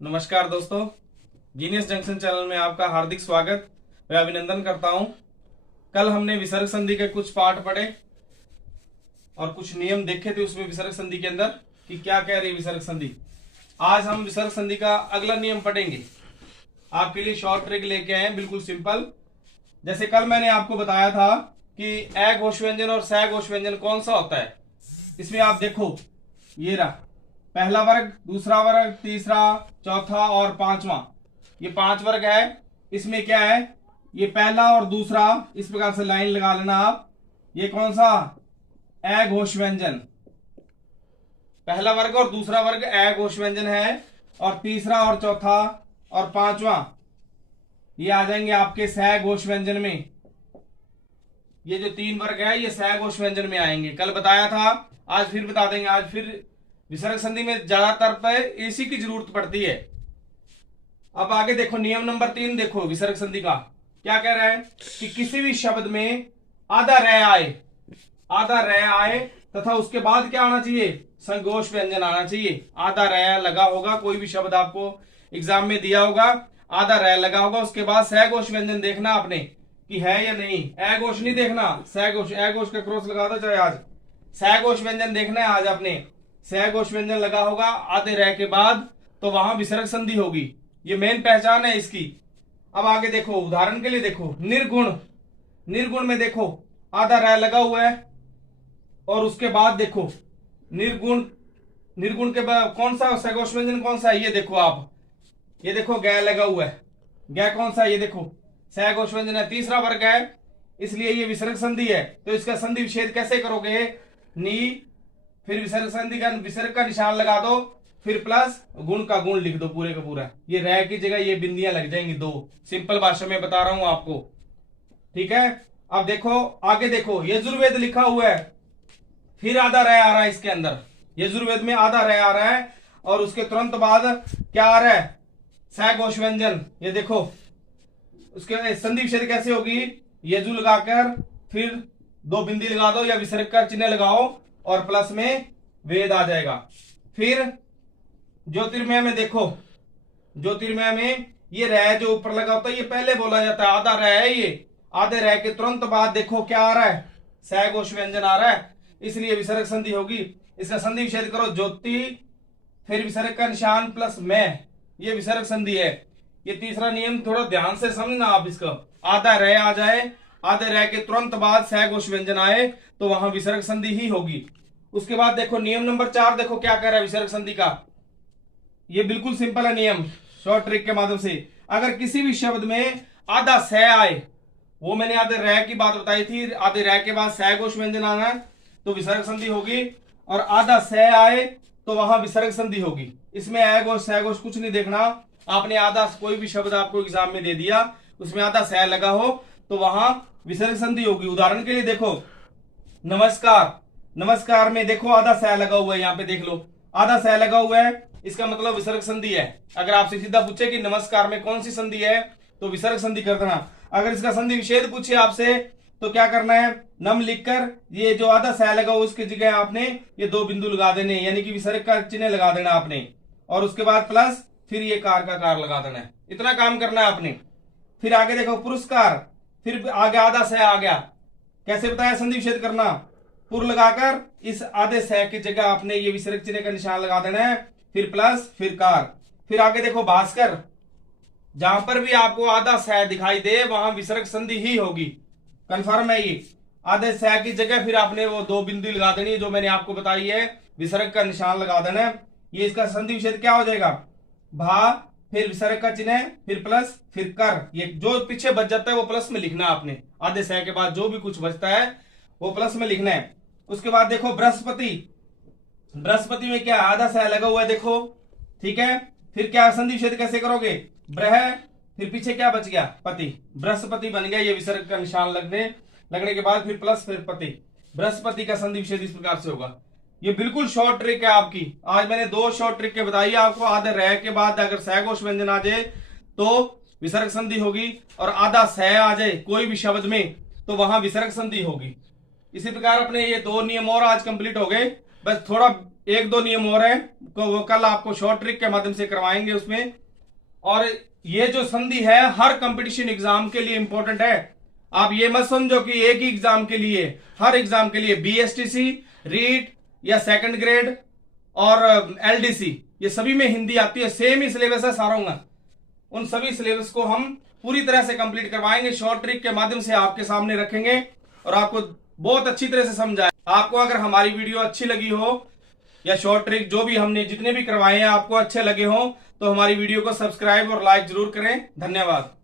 नमस्कार दोस्तों, genius junction channel में आपका हार्दिक स्वागत व अभिनंदन करता हूं। कल हमने विसर्ग संधि के कुछ पाठ पढ़े और कुछ नियम देखे थे उसमें विसर्ग संधि के अंदर कि क्या कह रही विसर्ग संधि। आज हम विसर्ग संधि का अगला नियम पढ़ेंगे। आपके लिए शॉर्ट ट्रिक लेके आए हैं, बिल्कुल सिंपल। जैसे कल मैंने आपको बताया था कि ए घोष व्यंजन और सह घोष व्यंजन कौन सा होता है। इसमें आप देखो, ये रहा पहला वर्ग, दूसरा वर्ग, तीसरा, चौथा और पांचवा, ये 5 वर्ग है। इसमें क्या है, ये पहला और दूसरा, इस प्रकार से लाइन लगा लेना आप। ये कौन सा, ए घोष व्यंजन। पहला वर्ग और दूसरा वर्ग ए घोष व्यंजन है, और तीसरा और चौथा और पांचवा ये आ जाएंगे आपके सह घोष व्यंजन में। ये जो 3 वर्ग है ये सह घोष व्यंजन में आएंगे। कल बताया था, आज फिर बता देंगे। आज फिर विसर्ग संधि में ज्यादातर पे इसी की जरूरत पड़ती है। अब आगे देखो, नियम नंबर 3 देखो विसर्ग संधि का क्या कह रहा है कि किसी भी शब्द में आधा रह आए तथा उसके बाद क्या आना चाहिए, संघोष व्यंजन आना चाहिए। आधा रह लगा होगा, कोई भी शब्द आपको एग्जाम में दिया होगा, आधा रह लगा होगा, उसके बाद सहघोष व्यंजन देखना आपने कि है या नहीं। ए घोष नहीं देखना, सहघोष। ए घोष का क्रॉस लगा दो चाहे आज। सहघोष व्यंजन देखना है आज आपने। सहघोष व्यंजन लगा होगा आधे रह के बाद, तो वहां विसर्ग संधि होगी। ये मेन पहचान है इसकी। अब आगे देखो, उदाहरण के लिए देखो, निर्गुण में देखो आधा रह लगा हुआ है, और उसके बाद देखो निर्गुण के बाद कौन सा सहघोष व्यंजन कौन सा है, ये देखो आप। ये देखो गै लगा हुआ है, गै कौन सा है, ये देखो सहघोष व्यंजन है, तीसरा वर्ग है, इसलिए ये विसर्ग संधि है। तो इसका संधि विच्छेद कैसे करोगे, नी, फिर विसर्ग संधि का विसर्ग का निशान लगा दो, फिर प्लस गुण का गुण लिख दो पूरे का पूरा। ये रह की जगह ये बिंदियां लग जाएंगी 2। सिंपल भाषा में बता रहा हूं आपको, ठीक है। अब देखो आगे देखो, यजुर्वेद लिखा हुआ है, फिर आधा रह आ रहा है इसके अंदर। यजुर्वेद में आधा रह आ रहा है, और उसके तुरंत बाद क्या आ रहा है, सहघोष व्यंजन। ये देखो उसके संधि विच्छेद कैसे होगी, यजु लगाकर फिर 2 बिंदी लगा दो या विसर्ग का चिन्ह लगाओ, और प्लस में वेद आ जाएगा। फिर ज्योतिर्मय में देखो, ज्योतिर्मय में ये रह जो ऊपर लगा होता है ये पहले बोला जाता है, आधा रह है ये। आधे रह के तुरंत बाद देखो क्या आ रहा है, सहघोष व्यंजन आ रहा है, इसलिए विसर्ग संधि होगी। इसका संधि विच्छेद करो, ज्योति फिर विसर्ग का निशान प्लस में, ये विसर्ग संधि है। ये तीसरा नियम थोड़ा ध्यान से समझना आप इसका। आधा रह आ जाए, आधे रह के तुरंत बाद सहघोष व्यंजन आए, तो वहां विसर्ग संधि ही होगी। उसके बाद देखो नियम नंबर 4 देखो क्या कह रहा है विसर्ग संधि का। ये बिल्कुल सिंपल है नियम, शॉर्ट ट्रिक के माध्यम से। अगर किसी भी शब्द में आधा सह आए, वो मैंने आधे रह की बात बताई थी, आधे रह के बाद सहघोष व्यंजन आना है तो विसर्ग संधि होगी, और आधा सह आए तो वहां विसर्ग संधि होगी। इसमें अघोष सहघोष कुछ नहीं देखना। आपने आधा कोई भी शब्द आपको एग्जाम में दे दिया, उसमें आधा सह लगा हो तो वहां विसर्ग संधि होगी। उदाहरण के लिए देखो, नमस्कार, नमस्कार में देखो आधा सह लगा हुआ है, यहाँ पे देख लो आधा सह लगा हुआ है, इसका मतलब विसर्ग संधि है। अगर आपसे सीधा पूछे कि नमस्कार में कौन सी संधि है, तो विसर्ग संधि कर देना। अगर इसका संधि विच्छेद पूछे आपसे तो क्या करना है, नम लिखकर ये जो आधा सह लगा हुआ उसकी जगह आपने ये 2 बिंदु लगा देने, यानी कि विसर्ग का चिन्ह लगा देना आपने, और उसके बाद प्लस फिर ये कार का कार लगा देना है। इतना काम करना है आपने। फिर आगे देखो, पुरस्कार, फिर आगे आधा सह आ गया, कैसे बताया संधि विच्छेद करना, पुर लगाकर इस आधे सह की जगह आपने ये विसर्ग चिन्ह का निशान लगा देना है, फिर प्लस फिर कार। फिर आगे देखो भास्कर, जहां पर भी आपको आधा सह दिखाई दे वहां विसर्ग संधि ही होगी, कंफर्म है ये। आधे सह की जगह फिर आपने वो 2 बिंदु लगा देनी जो मैंने आपको बताई है, विसर्ग का निशान लगा देना है। ये इसका संधि विच्छेद क्या हो जाएगा, भा फिर विसर्ग का चिन्ह फिर प्लस फिर कर। ये जो पीछे बच जाता है वो प्लस में लिखना आपने, आधे सह के बाद जो भी कुछ बचता है वो प्लस में लिखना है। उसके बाद देखो बृहस्पति, बृहस्पति में क्या आधा सह लगा हुआ है देखो, ठीक है। फिर क्या संधि विच्छेद कैसे करोगे, ब्रह फिर पीछे क्या बच गया, पति, बृहस्पति बन गया। ये विसर्ग का निशान लगने के बाद फिर प्लस फिर पति, बृहस्पति का संधि विच्छेद इस प्रकार से होगा। ये बिल्कुल शॉर्ट ट्रिक है आपकी। आज मैंने 2 शॉर्ट ट्रिक के बताई आपको। आधे रह के बाद अगर सहघोष व्यंजन आ जाए तो विसर्ग संधि होगी, और आधा सह आ जाए कोई भी शब्द में तो वहां विसर्ग संधि होगी। इसी प्रकार अपने ये 2 नियम और आज कंप्लीट हो गए। बस थोड़ा एक दो नियम और है, वो कल आपको शॉर्ट ट्रिक के माध्यम से करवाएंगे उसमें। और ये जो संधि है हर कंपटीशन एग्जाम के लिए इंपॉर्टेंट है। आप ये मत समझो कि एक ही एग्जाम के लिए, हर एग्जाम के लिए BSTC, रीट या सेकंड ग्रेड और LDC, ये सभी में हिंदी आती है, सेम ही सिलेबस है सारों का। उन सभी सिलेबस को हम पूरी तरह से कंप्लीट करवाएंगे, शॉर्ट ट्रिक के माध्यम से आपके सामने रखेंगे और आपको बहुत अच्छी तरह से समझाएं। आपको अगर हमारी वीडियो अच्छी लगी हो या शॉर्ट ट्रिक जो भी हमने जितने भी करवाए हैं आपको अच्छे लगे हो, तो हमारी वीडियो को सब्सक्राइब और लाइक जरूर करें। धन्यवाद।